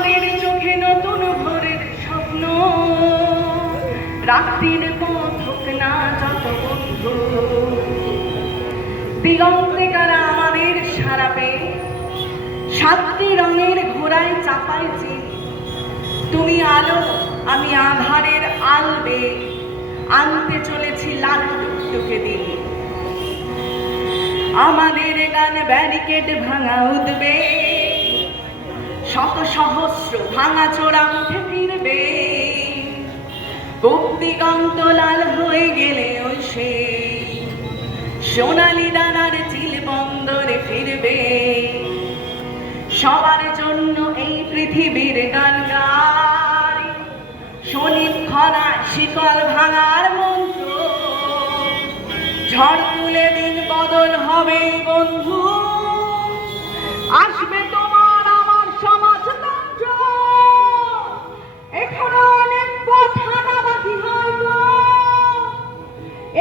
আমাদের চোখে নতুন ভোরের স্বপ্ন। রাত্রির পথ হোক না যত বন্ধু। দিগন্তে কারা আমাদের সারাবে, সাতটি রঙের ঘোড়ায় চাপাইছি তুমি আলো, আমি আধারের আলবে, আনতে চলেছি লাল টুকটুকে দিন। আমাদের গান ব্যারিকেড ভাঙা উঠবে শত সহস্র ভাঙা চোরা মুখে ফিরবে। দিগন্ত লাল হয়ে গেলে ওই সে। সোনালি দানার চিল বন্দরে ফিরবে। সবার জন্য এই পৃথিবীর গান গাই। শনির খরা শিকল ভাঙার মন্ত্র। ঝড় তুলে দিন বদল হবে বন্ধু।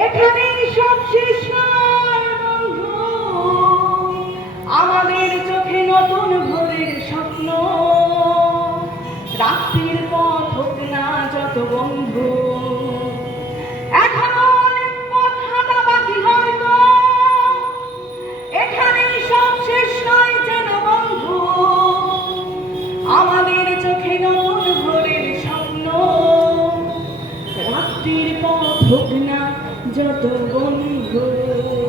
এখানেই সব শেষ আমাদের চোখে নতুন ভোরের স্বপ্ন। রাত্রির পথ হোক না যত বন্ধু। এখনও অনেক সব যেন আমাদের চোখে নতুন স্বপ্ন। রাত্রির হোক যত বন্ধু।